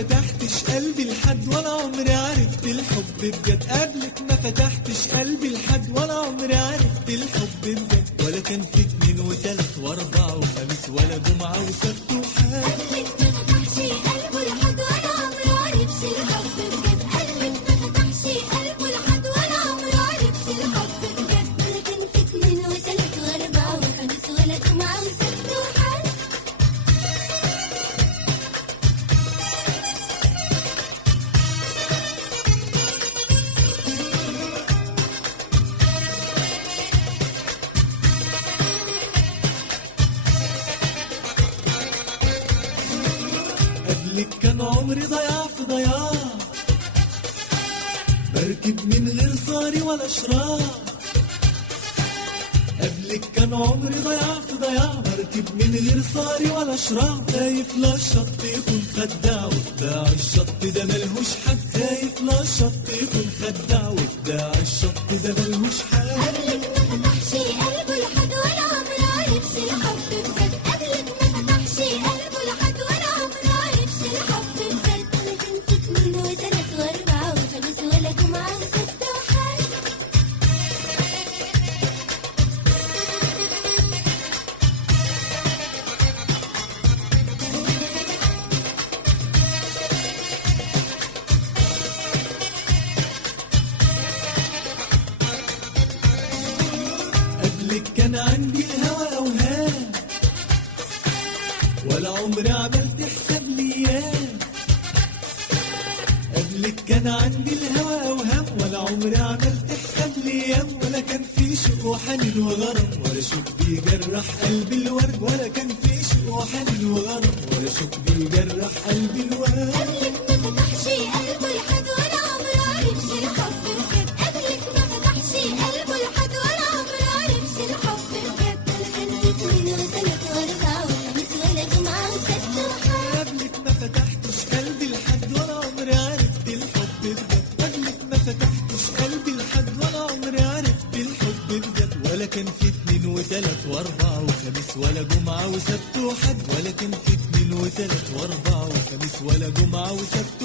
فتحتش قلبي لحد ولا عمري عرفت الحب بجد. قبلك ما فتحتش قلبي لحد ولا عمري عرفت الحب بجد. ولا كان في اتنين وتلات واربع وخميس ولا جمعة وسبت وحد. قلبك ما فتحش قلبه لحد ولا عمره عرفش الحب بجد. قلبك ما فتحش قلبه لحد ولا عمره عرفش الحب بجد. ولا كان في اتنين وتلات واربع وخميس ولا جمعة وسبت وحد. قبلك كان عمري ضياع في ضياع، بركب من غير صاري ولا شراع. قبلك كان عمري ضياع في ضياع، بركب من غير صاري ولا شراع. خايف لا الشط يكون خداع وبتاع الشط ده ملهوش حد. خايف لا الشط يكون خداع وبتاع الشط ده ملهوش حد. قبلك ما فتحش قلبه لحد ولا عمره عرفش الحب بجد. قبلك ما فتحش قلبه لحد ولا عمره عرفش الحب بجد. ولا كان في اتنين وتلات واربعة وخميس ولا جمعة وسبت وحد. قبلك كان عندي الهوى أوهام، ولا عمري عملت حساب ليام. قبلك كان عندي الهوى أوهام، ولا عمري عملت حساب ليام. ولا كان في شوق وحنين وغرام، ولا شوق بيجرح قلبي الورد. ولا كان في شوق وحنين وغرام، ولا شوق بيجرح قلبي الورد. قبلك ما فتحش قلبه لحد ولا عمره عرفش الحب بجد. قبلك ما فتحش قلبه لحد ولا عمره عرفش الحب بجد. ولا كان في اتنين وتلات واربعة وخميس ولا جمعة وسبت وحد. قبلك ما فتحتش قلبي لحد ولا عمري عرفت الحب بجد. قبلك ما فتحتش قلبي لحد ولا عمري عرفت الحب بجد. ولا كان في اتنين وتلات واربعة وخميس ولا جمعة وسبت وحد. ولا كان في اتنين وتلات واربعة وخميس ولا جمعة وسبت